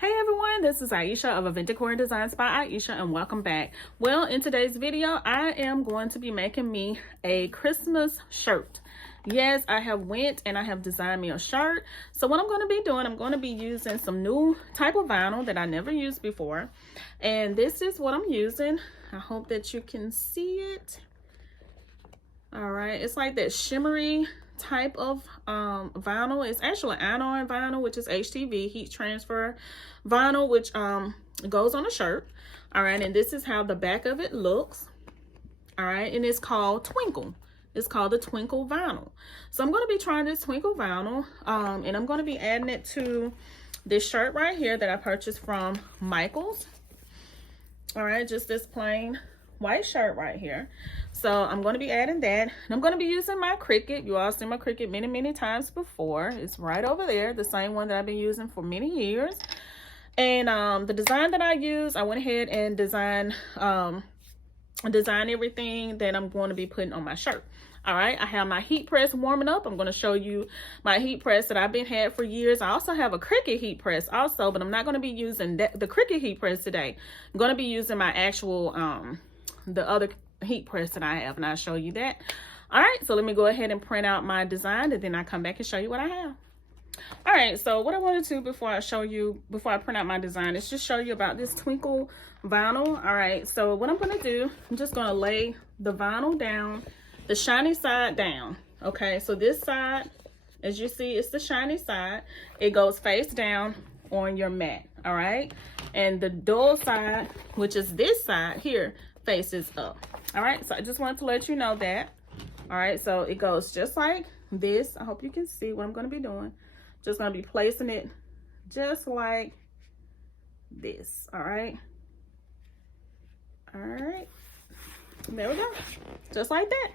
Hey everyone, this is Aisha of Decor and Designs by Aisha, and welcome back. Well, in today's video, I am going to be making me a Christmas shirt. Yes, I have went and I have designed me a shirt. So what I'm going to be doing, I'm going to be using some new type of vinyl that I never used before. And this is what I'm using. I hope that you can see it. All right, it's like that shimmery type of vinyl. It's actually iron vinyl, which is HTV, heat transfer vinyl, which goes on a shirt. All right, and this is how the back of it looks. All right, and it's called Twinkle. It's called the Twinkle vinyl. So I'm going to be trying this Twinkle vinyl, and I'm going to be adding it to this shirt right here that I purchased from Michael's. All right, just this plain white shirt right here. So I'm going to be adding that, and I'm going to be using my Cricut. You all seen my Cricut many times before. It's right over there, the same one that I've been using for many years. And the design that I use, I went ahead and designed everything that I'm going to be putting on my shirt. All right, I have my heat press warming up. I'm going to show you my heat press that I've been had for years. I also have a Cricut heat press also, but I'm not going to be using the Cricut heat press today. I'm going to be using my actual the other heat press that I have, and I'll show you that. All right, so let me go ahead and print out my design, and then I'll come back and show you what I have. All right, so what I want to do before I print out my design is just show you about this Twinkle vinyl. All right, so what I'm going to do, I'm just going to lay the vinyl down, the shiny side down. Okay, so this side, as you see, it's the shiny side. It goes face down on your mat. All right, and the dull side, which is this side here, faces up. All right, so I just wanted to let you know that. All right, so it goes just like this. I hope you can see what I'm going to be doing. Just going to be placing it just like this. All right, there we go, just like that.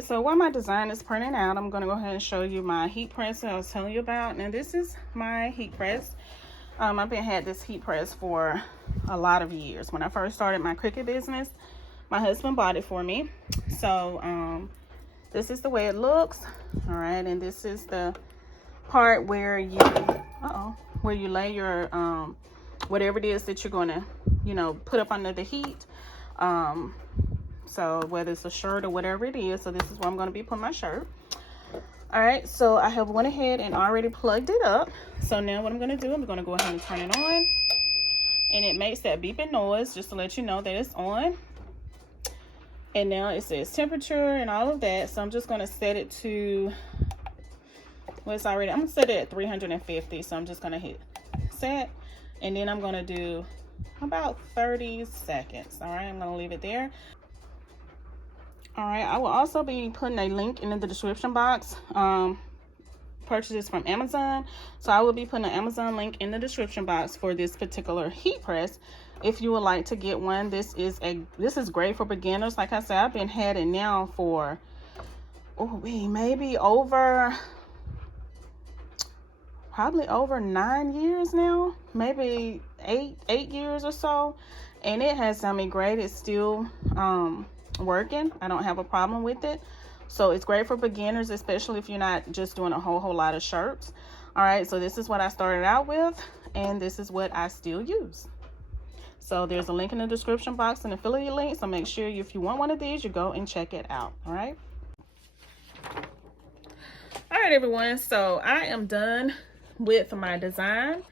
So while my design is printing out, I'm going to go ahead and show you my heat press that I was telling you about. Now this is my heat press. I've been had this heat press for a lot of years. When I first started my Cricut business, my husband bought it for me. So this is the way it looks. All right, and this is the part where you lay your whatever it is that you're going to put up under the heat. So whether it's a shirt or whatever it is, so this is where I'm going to be putting my shirt. All right, so I have went ahead and already plugged it up. So now what I'm going to do, I'm going to go ahead and turn it on, and it makes that beeping noise just to let you know that it's on. And now it says temperature and all of that. So I'm just going to set it to, well, I'm going to set it at 350. So I'm just going to hit set, and then I'm going to do about 30 seconds. All right, I'm going to leave it there. All right, I will also be putting a link in the description box. Purchases from Amazon. So I will be putting an Amazon link in the description box for this particular heat press. If you would like to get one, this is great for beginners. Like I said, I've been had it now for maybe probably over 9 years now, maybe eight years or so, and it has done me great. It's still working. I don't have a problem with it. So it's great for beginners, especially if you're not just doing a whole lot of shirts. All right, so this is what I started out with, and this is what I still use. So there's a link in the description box, an affiliate link, so make sure if you want one of these, you go and check it out. All right everyone, so I am done with my design,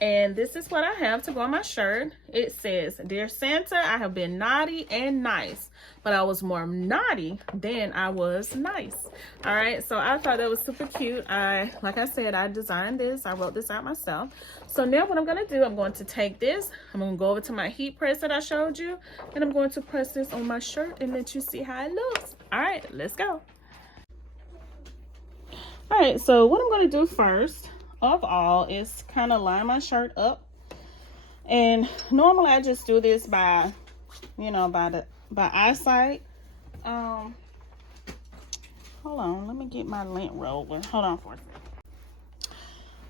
and this is what I have to go on my shirt. It says, "Dear Santa, I have been naughty and nice, but I was more naughty than I was nice." All right, so I thought that was super cute. Like I said, I designed this. I wrote this out myself. So now what I'm going to do, I'm going to take this. I'm going to go over to my heat press that I showed you, and I'm going to press this on my shirt and let you see how it looks. All right, let's go. All right, so what I'm going to do first, of all is kind of line my shirt up. And normally I just do this by, you know, by eyesight. Hold on, let me get my lint roller. Hold on for a second.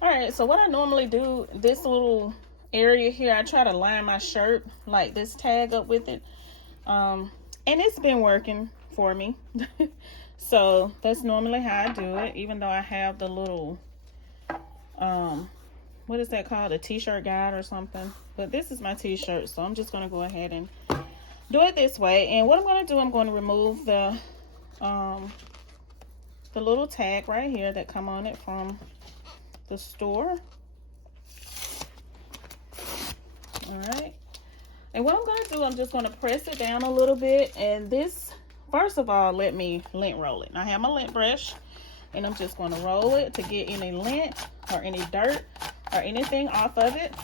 All right, so what I normally do, this little area here, I try to line my shirt, like this tag up with it. And it's been working for me. So that's normally how I do it, even though I have the little, what is that called? A t-shirt guide or something. But this is my t-shirt, so I'm just going to go ahead and do it this way. And what I'm going to do, I'm going to remove the little tag right here that come on it from the store. All right. And what I'm going to do, I'm just going to press it down a little bit. And this, first of all, let me lint roll it. I have my lint brush, and I'm just going to roll it to get any lint or any dirt or anything off of it.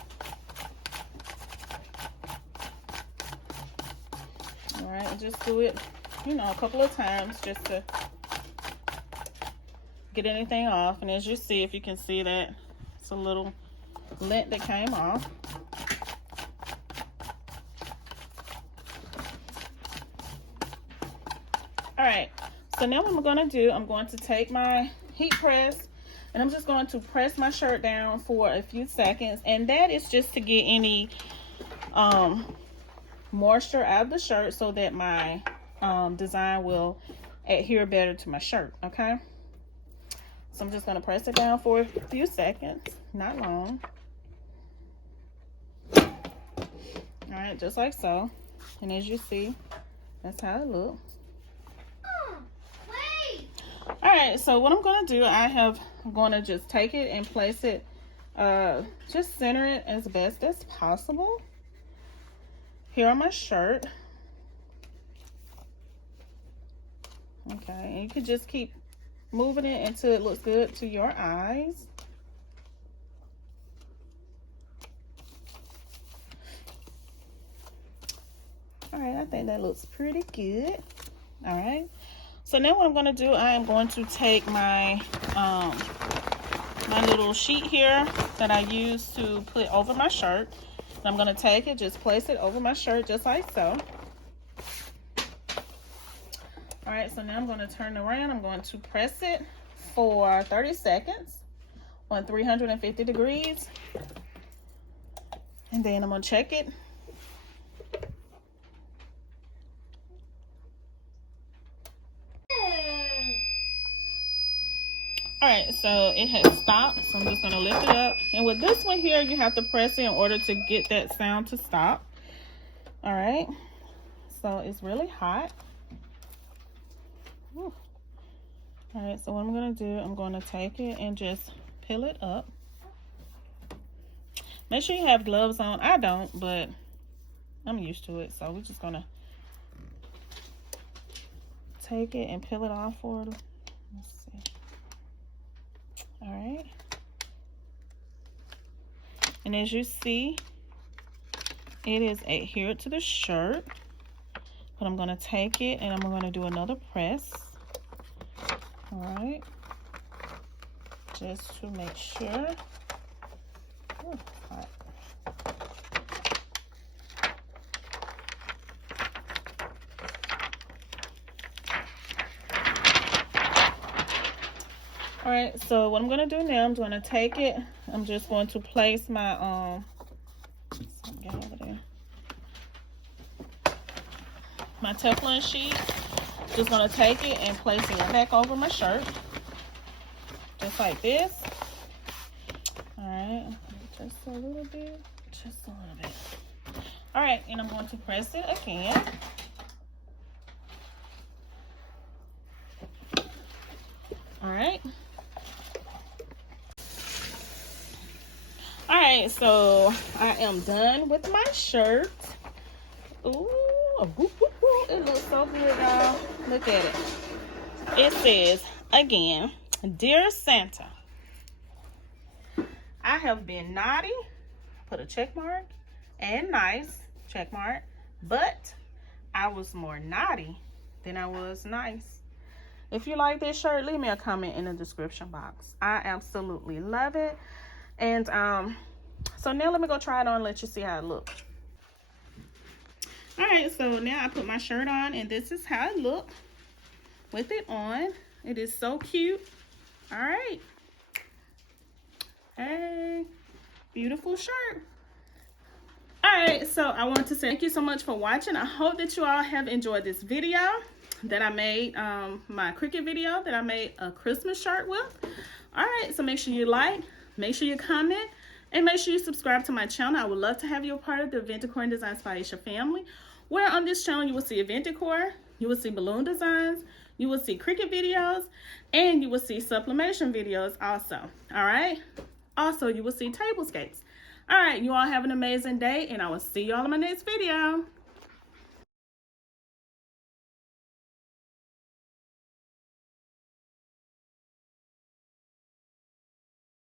All right, and just do it, you know, a couple of times just to get anything off. And as you see, if you can see that, it's a little lint that came off. All right, so now what I'm going to do, I'm going to take my heat press and I'm just going to press my shirt down for a few seconds. And that is just to get any moisture out of the shirt so that my design will adhere better to my shirt, okay? So I'm just going to press it down for a few seconds, not long. All right, just like so. And as you see, that's how it looks. All right, so what I'm going to do, I'm going to just take it and place it, just center it as best as possible here on my shirt. Okay, and you can just keep moving it until it looks good to your eyes. All right, I think that looks pretty good. All right. So now what I'm going to do, I am going to take my my little sheet here that I use to put over my shirt. And I'm going to take it, just place it over my shirt just like so. All right, so now I'm going to turn around. I'm going to press it for 30 seconds on 350 degrees. And then I'm going to check it. All right, so it has stopped, so I'm just going to lift it up. And with this one here, you have to press it in order to get that sound to stop. All right, so it's really hot. Whew. All right, so what I'm going to do, I'm going to take it and just peel it up. Make sure you have gloves on. I don't, but I'm used to it, so we're just going to take it and peel it off for it. Let's see. All right, and as you see, it is adhered to the shirt, but I'm going to take it and I'm going to do another press. All right, just to make sure. Ooh, hot. All right, so what I'm going to do now, I'm going to take it. I'm just going to place my, get over there. My Teflon sheet. Just going to take it and place it back over my shirt. Just like this. All right, just a little bit. Just a little bit. All right, and I'm going to press it again. All right. All right, so I am done with my shirt. Ooh, it looks so good, y'all. Look at it. It says, again, Dear Santa, I have been naughty, put a check mark, and nice, check mark, but I was more naughty than I was nice. If you like this shirt, leave me a comment in the description box. I absolutely love it. And so now let me go try it on and let you see how it looks. All right, so now I put my shirt on, and this is how it looks with it on. It is so cute. All right. Hey, beautiful shirt. All right, so I want to say thank you so much for watching. I hope that you all have enjoyed this video that I made, my Cricut video that I made a Christmas shirt with. All right, so make sure you like, make sure you comment, and make sure you subscribe to my channel. I would love to have you a part of the Event Decor and Designs by Aisha family, where on this channel you will see event decor, you will see balloon designs, you will see Cricut videos, and you will see sublimation videos also. All right, also you will see tablescapes. All right, you all have an amazing day, and I will see you all in my next video.